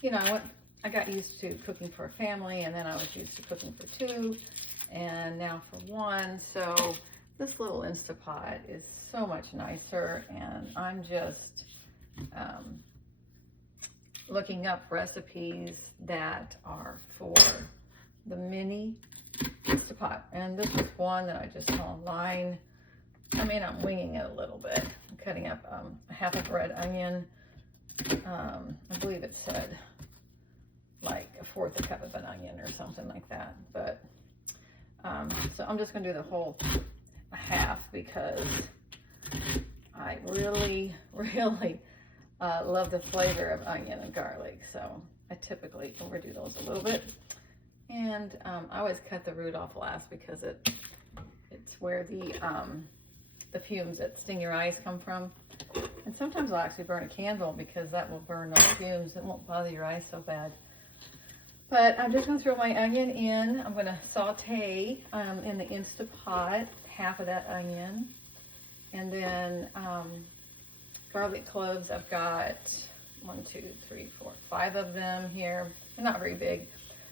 you know, I got used to cooking for a family, and then I was used to cooking for two, and now for one. So this little Instapot is so much nicer, and I'm just looking up recipes that are for the mini Instapot, and this is one that I just saw online. I mean, I'm winging it a little bit. I'm cutting up a half a red onion. I believe it said like a fourth a cup of an onion or something like that. But so I'm just gonna do the whole half because I really love the flavor of onion and garlic. So I typically overdo those a little bit. And I always cut the root off last because it's where the fumes that sting your eyes come from. And sometimes I'll actually burn a candle because that will burn those fumes. It won't bother your eyes so bad. But I'm just going to throw my onion in. I'm going to saute in the Instapot half of that onion. And then garlic cloves, I've got 1, 2, 3, 4, 5 of them here. They're not very big.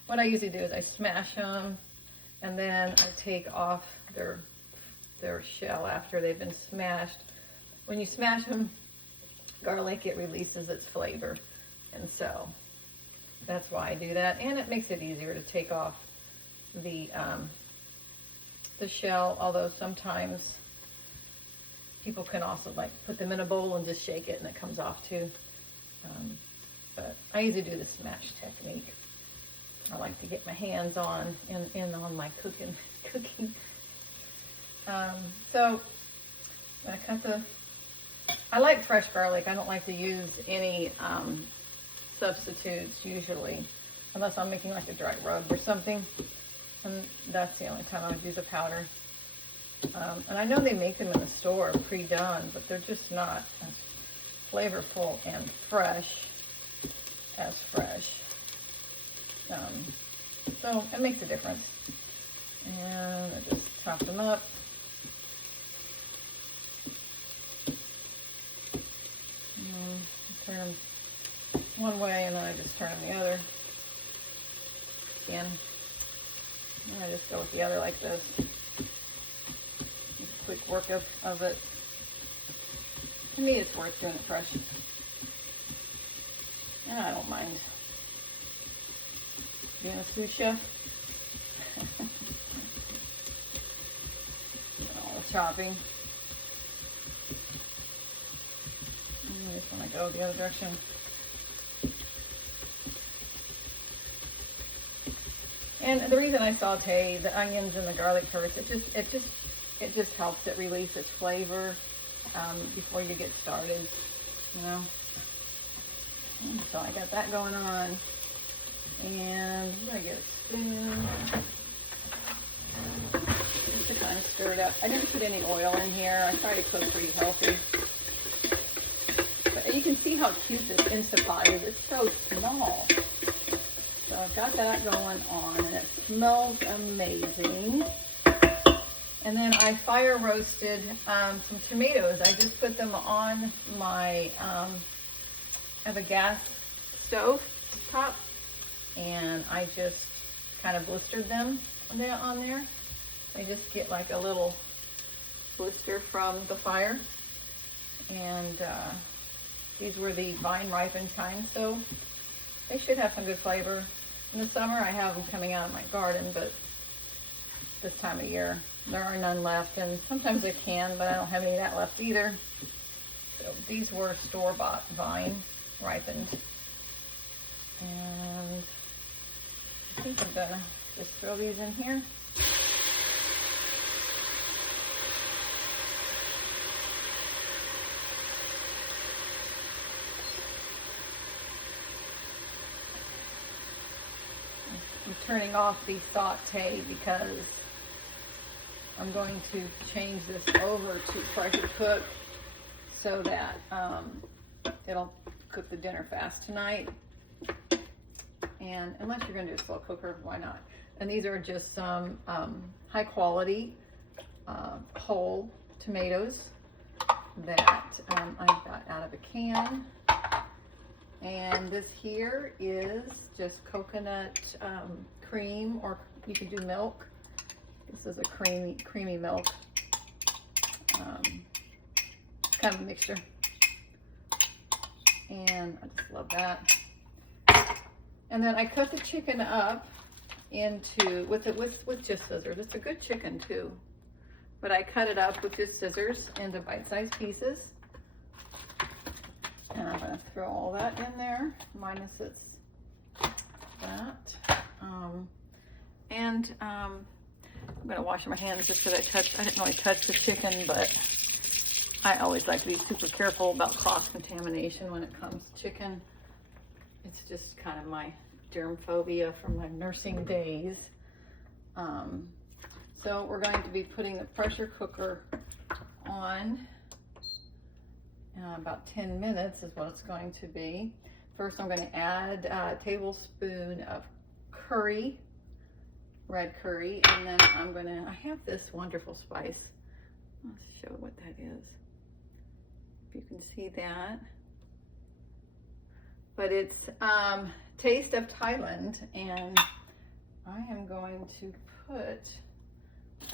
What I usually do is I smash them, and then I take off their shell after they've been smashed. When you smash them, garlic, it releases its flavor, and so that's why I do that. And it makes it easier to take off the shell, although sometimes people can also like put them in a bowl and just shake it and it comes off too. But I usually do the smash technique. I like to get my hands on my cooking. So I like fresh garlic. I don't like to use any substitutes usually, unless I'm making like a dry rub or something. And that's the only time I would use a powder. And I know they make them in the store pre-done, but they're just not as flavorful and fresh as fresh. So it makes a difference. And I just chop them up. Turn them one way and then I just turn them the other. Again. And I just go with the other like this. Just a quick work of it. To me, it's worth doing it fresh. And I don't mind being a sous chef. All the chopping. And I just want to go the other direction. And the reason I saute the onions and the garlic first, it just helps it release its flavor before you get started, you know. And so I got that going on. And I'm going to get a spoon just to kind of stir it up. I didn't put any oil in here. I try to cook pretty healthy. But you can see how cute this Instapot is. It's so small. So I've got that going on, and it smells amazing. And then I fire roasted some tomatoes. I just put them on my, I have a gas stove top. And I just kind of blistered them on there. I just get like a little blister from the fire. And these were the vine ripened kind, so they should have some good flavor. In the summer, I have them coming out of my garden, but this time of year, there are none left. And sometimes I can, but I don't have any of that left either. So these were store-bought vine ripened. And I think I'm gonna just throw these in here. I'm turning off the saute because I'm going to change this over to pressure cook so that it'll cook the dinner fast tonight. And unless you're going to do a slow cooker, why not? And these are just some high quality whole tomatoes that I got out of a can. And this here is just coconut cream, or you can do milk. This is a creamy milk, kind of a mixture. And I just love that. And then I cut the chicken up into, with just scissors. It's a good chicken too. But I cut it up with just scissors into bite-sized pieces. And I'm going to throw all that in there, minus that. I'm going to wash my hands just because I didn't really touch the chicken, but I always like to be super careful about cross-contamination when it comes to chicken. It's just kind of my germ phobia from my nursing days. So we're going to be putting the pressure cooker on. About 10 minutes is what it's going to be. First, I'm going to add a tablespoon of curry, red curry, and then I have this wonderful spice. Let's show what that is. If you can see that. But it's Taste of Thailand, and I am going to put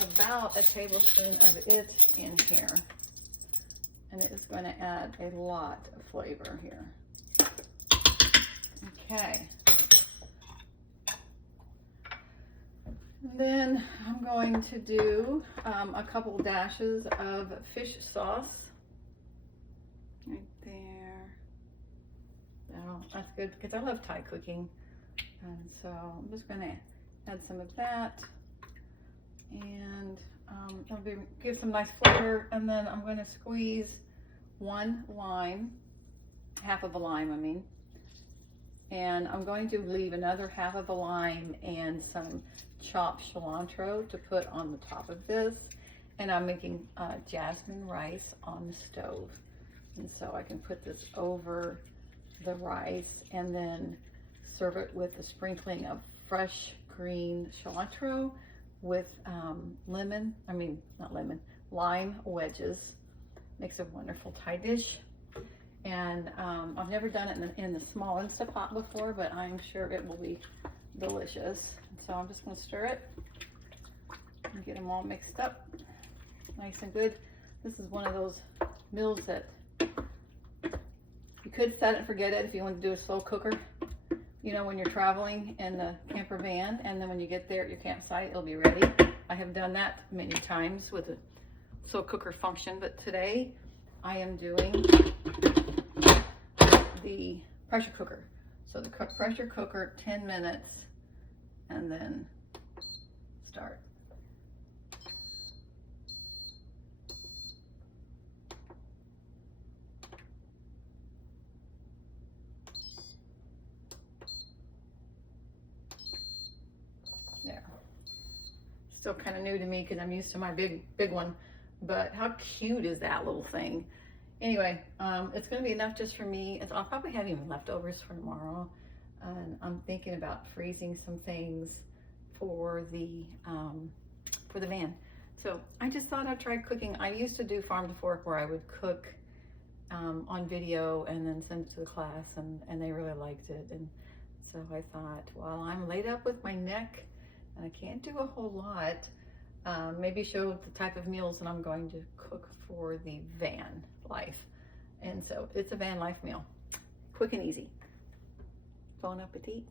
about a tablespoon of it in here. And it is going to add a lot of flavor here. Okay. And then I'm going to do a couple dashes of fish sauce. Right there. Oh, that's good because I love Thai cooking. And so I'm just going to add some of that. And it'll give some nice flavor. And then I'm going to squeeze one lime, half of a lime, I mean. And I'm going to leave another half of a lime and some chopped cilantro to put on the top of this. And I'm making jasmine rice on the stove. And so I can put this over the rice and then serve it with a sprinkling of fresh green cilantro with lime wedges. Makes a wonderful Thai dish. And I've never done it in the small Instapot before, but I'm sure it will be delicious. So I'm just going to stir it and get them all mixed up nice and good. This is one of those meals that you could set it and forget it if you want to do a slow cooker. You know, when you're traveling in the camper van, and then when you get there at your campsite, it'll be ready. I have done that many times with a slow cooker function, but today I am doing the pressure cooker. So the pressure cooker, 10 minutes, and then start. There. Still kind of new to me because I'm used to my big one, but how cute is that little thing? Anyway, it's going to be enough just for me. I'll probably have even leftovers for tomorrow. And I'm thinking about freezing some things for the van. So I just thought I'd try cooking. I used to do Farm to Fork where I would cook on video and then send it to the class, and they really liked it. And so I thought, well, I'm laid up with my neck and I can't do a whole lot. Maybe show the type of meals that I'm going to cook for the van life. And so it's a van life meal. Quick and easy. Bon appetit.